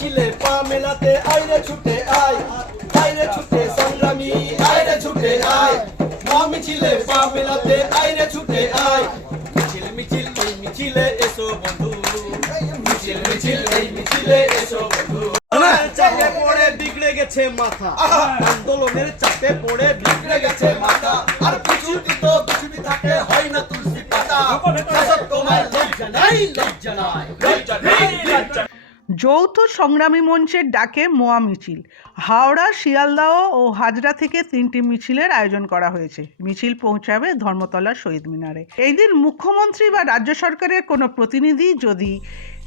মিছিলে পা মেলাতে আইরে ছুটে আয় আইরে ছুটে সংগ্রামী আইরে ছুটে আয়। মহা মিছিলে পা মেলাতে আইরে ছুটে আয়। মিছিল মিছিল এই মিছিলে এসো বন্ধু। মিছিল মিছিল এই মিছিলে এসো বন্ধু। চাপে পড়ে বিগড়ে গেছে মাথা। আন্দোলনের চাপে পড়ে বিগড়ে গেছে মাথা। আর পিছু তো পৃথিবী থাকে হয় না তুলসী পাতা। তোমার লজ্জা নাই লজ্জা নাই লজ্জা নাই লজ্জা যৌথ সংগ্রামী মঞ্চের ডাকে মোয়া মিছিল। হাওড়া, শিয়ালদাহ ও হাজরা থেকে তিনটি মিছিলের আয়োজন করা হয়েছে। মিছিল পৌঁছাবে ধর্মতলা শহীদ মিনারে। এই দিন মুখ্যমন্ত্রী বা রাজ্য সরকারের কোনো প্রতিনিধি যদি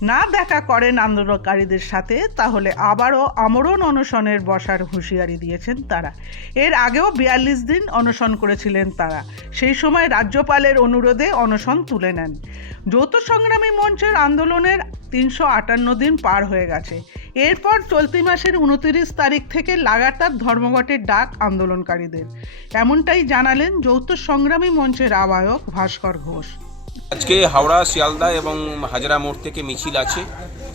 না দেখা করেন আন্দোলনকারীদের সাথে, তাহলে আবারও আমরণ অনশনের বসার হুঁশিয়ারি দিয়েছেন তারা। এর আগেও বিয়াল্লিশ দিন অনশন করেছিলেন তারা। সেই সময় রাজ্যপালের অনুরোধে অনশন তুলে নেন। যৌথ সংগ্রামী মঞ্চের আন্দোলনের তিনশো আটান্ন দিন পার হয়ে গেছে। এরপর চলতি মাসের উনতিরিশ তারিখ থেকে লাগাতার ধর্মঘটের ডাক আন্দোলনকারীদের। এমনটাই জানালেন যৌথ সংগ্রামী মঞ্চের আহ্বায়ক ভাস্কর ঘোষ। আজকে হাওড়া, শিয়ালদা এবং হাজারা মোড় থেকে মিছিল আছে।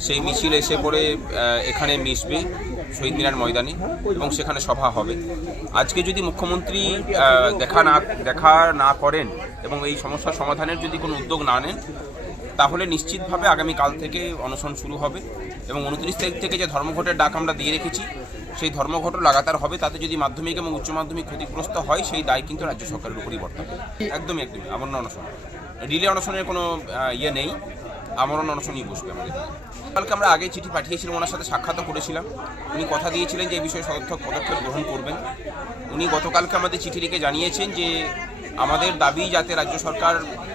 সেই মিছিল এসে পড়ে এখানে মিশবে শহীদ মিনার ময়দানে এবং সেখানে সভা হবে। আজকে যদি মুখ্যমন্ত্রী দেখা না দেখা না করেন এবং এই সমস্যার সমাধানের যদি কোনো উদ্যোগ না নেন তাহলে নিশ্চিতভাবে আগামীকাল থেকে অনশন শুরু হবে এবং উনত্রিশ তারিখ থেকে যে ধর্মঘটের ডাক আমরা দিয়ে রেখেছি, সেই ধর্মঘটও লাগাতার হবে। তাতে যদি মাধ্যমিক এবং উচ্চ মাধ্যমিক ক্ষতিগ্রস্ত হয়, সেই দায় কিন্তু রাজ্য সরকারের উপরই বর্তাবে। একদমই একদমই। আমরণ অনশন। রিলে অনশনের কোনো ইয়ে নেই। আমরণ অনশনই বসবে আমাদের। কালকে আমরা আগে চিঠি পাঠিয়েছিলাম, ওনার সাথে সাক্ষাৎও করেছিলাম। উনি কথা দিয়েছিলেন যে এই বিষয়ে সদর্থক পদক্ষেপ গ্রহণ করবেন। উনি গতকালকে আমাদের চিঠি লিখে জানিয়েছেন যে আমাদের দাবি যাতে রাজ্য সরকার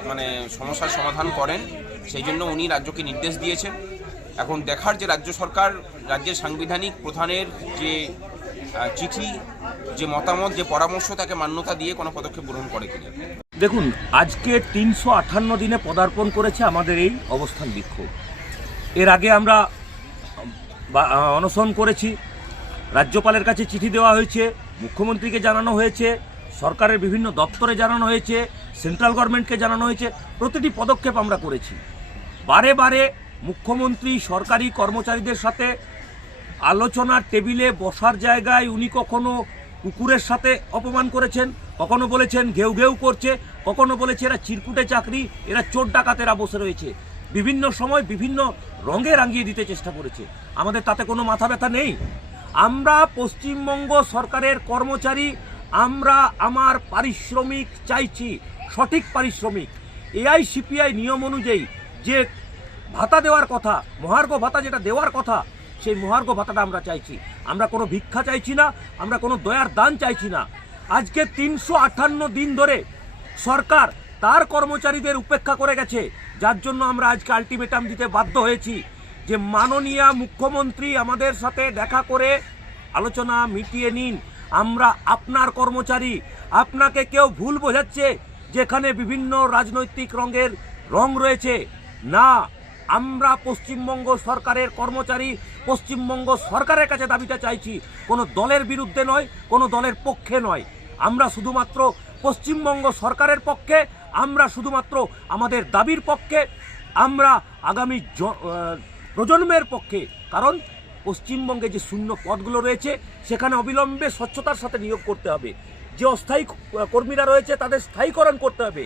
মানে সমস্যার সমাধান করেন সেই জন্য উনি রাজ্যকে নির্দেশ দিয়েছেন। এখন দেখার যে রাজ্য সরকার, রাজ্যের সাংবিধানিক প্রধানের যে চিঠি, যে মতামত, যে পরামর্শ, তাকে মান্যতা দিয়ে কোনো পদক্ষেপ গ্রহণ করে কিনা। দেখুন, আজকে তিনশো আটান্ন দিনে পদার্পণ করেছে আমাদের এই অবস্থান বিক্ষোভ। এর আগে আমরা অনশন করেছি, রাজ্যপালের কাছে চিঠি দেওয়া হয়েছে, মুখ্যমন্ত্রীকে জানানো হয়েছে, সরকারের বিভিন্ন দপ্তরে জানানো হয়েছে সেন্ট্রাল গভর্নমেন্টকে জানানো হয়েছে, প্রতিটি পদক্ষেপ আমরা করেছি। বারে বারে মুখ্যমন্ত্রী, সরকারি কর্মচারীদের সাথে আলোচনার টেবিলে বসার জায়গায় উনি কখনো কুকুরের সাথে অপমান করেছেন, কখনো বলেছেন ঘেউ ঘেউ করছে, কখনো বলেছে এরা চিরকুটে চাকরি, এরা চোর ডাকাতেরা বসে রয়েছে। বিভিন্ন সময় বিভিন্ন রঙে রাঙিয়ে দিতে চেষ্টা করেছে। আমাদের তাতে কোনো মাথা ব্যথা নেই। আমরা পশ্চিমবঙ্গ সরকারের কর্মচারী, আমরা আমার পারিশ্রমিক চাইছি। সঠিক পারিশ্রমিক, এআই, সিপিআই নিয়ম অনুযায়ী যে ভাতা দেওয়ার কথা, মহার্ঘ ভাতা যেটা দেওয়ার কথা, সেই মহার্ঘ ভাতাটা আমরা চাইছি। আমরা কোনো ভিক্ষা চাইছি না, আমরা কোনো দয়ার দান চাইছি না। আজকে তিনশো আটান্ন দিন ধরে সরকার তার কর্মচারীদের উপেক্ষা করে গেছে, যার জন্য আমরা আজকে আলটিমেটাম দিতে বাধ্য হয়েছি যে মাননীয় মুখ্যমন্ত্রী আমাদের সাথে দেখা করে আলোচনা মিটিয়ে নিন। আমরা আপনার কর্মচারী, আপনাকে কেউ ভুল বোঝাচ্ছে যেখানে বিভিন্ন রাজনৈতিক রঙের রং রয়েছে। না, আমরা পশ্চিমবঙ্গ সরকারের কর্মচারী, পশ্চিমবঙ্গ সরকারের কাছে দাবিটা চাইছি, কোনো দলের বিরুদ্ধে নয়, কোনো দলের পক্ষে নয়। আমরা শুধুমাত্র পশ্চিমবঙ্গ সরকারের পক্ষে, আমরা শুধুমাত্র আমাদের দাবির পক্ষে, আমরা আগামী প্রজন্মের পক্ষে। কারণ পশ্চিমবঙ্গে যে শূন্য পদগুলো রয়েছে, সেখানে অবিলম্বে স্বচ্ছতার সাথে নিয়োগ করতে হবে। যে অস্থায়ী কর্মীরা রয়েছে, তাদের স্থায়ীকরণ করতে হবে।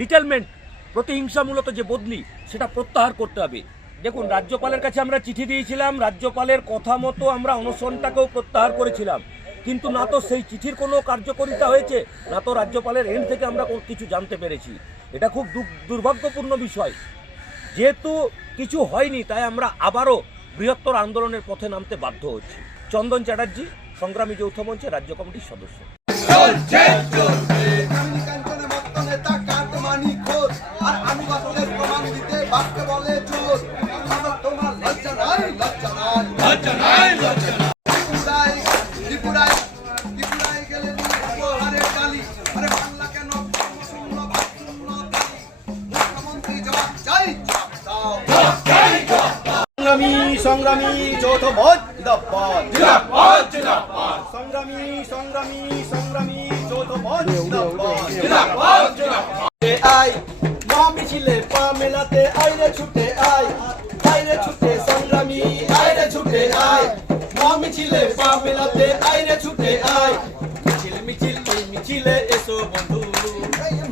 ডিটেলমেন্ট প্রতিহিংসামূলত যে বদলি, সেটা প্রত্যাহার করতে হবে। দেখুন, রাজ্যপালের কাছে আমরা চিঠি দিয়েছিলাম, রাজ্যপালের কথা মতো আমরা অনশনটাকেও প্রত্যাহার করেছিলাম। কিন্তু না তো সেই চিঠির কোনো কার্যকরিতা হয়েছে, না তো রাজ্যপালের এন্ড থেকে আমরা কিছু জানতে পেরেছি। এটা খুব দুর্ভাগ্যপূর্ণ বিষয়। যেহেতু কিছু হয়নি, তাই আমরা আবারও বৃহত্তর আন্দোলনের পথে নামতে বাধ্য হচ্ছি। চন্দন চ্যাটার্জি, সংগ্রামী যৌথ মঞ্চের রাজ্য কমিটির সদস্য। সংগ্রামী সংগ্রামী যৌথ মত জিন্দাবাদ জিন্দাবাদ সংগ্রামী সংগ্রামী সংগ্রামী যৌথ আয় মহা মিছিলে পা মেলাতে আইরে ছুটে আয় আইরে ছুটে সংগ্রামী আইরে ছুটে আয় মহা মিছিলে পা মেলাতে আয় রে ছুটে আয় মিছিল মিছিল এই মিছিলে এসো বন্ধু।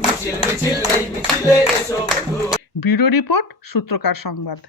মিছিল মিছিল এই মিছিলে এসো বন্ধু। ব্যুরো রিপোর্ট সূত্রকার সংবাদ।